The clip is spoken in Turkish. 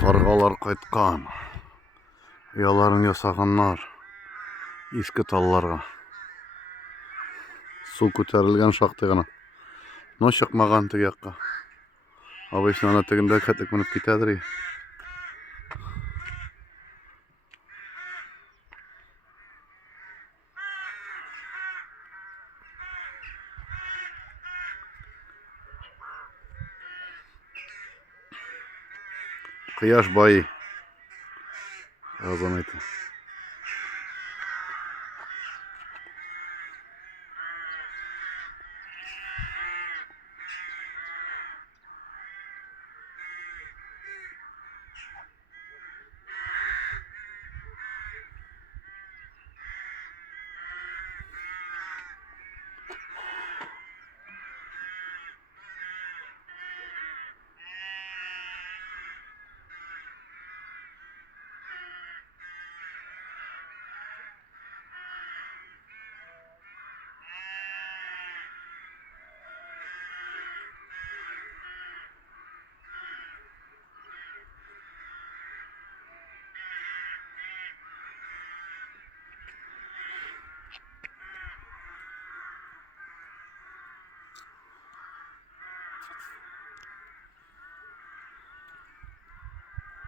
Kargalar qaytkan. Uyaların yasaganlar. Eski tallarga. Su ko'tarilgan şaqtygina. No chiqmagan tugakka. Obычно ana teginde ketlik minib ketadir. Kıyaş bayı. Azametli.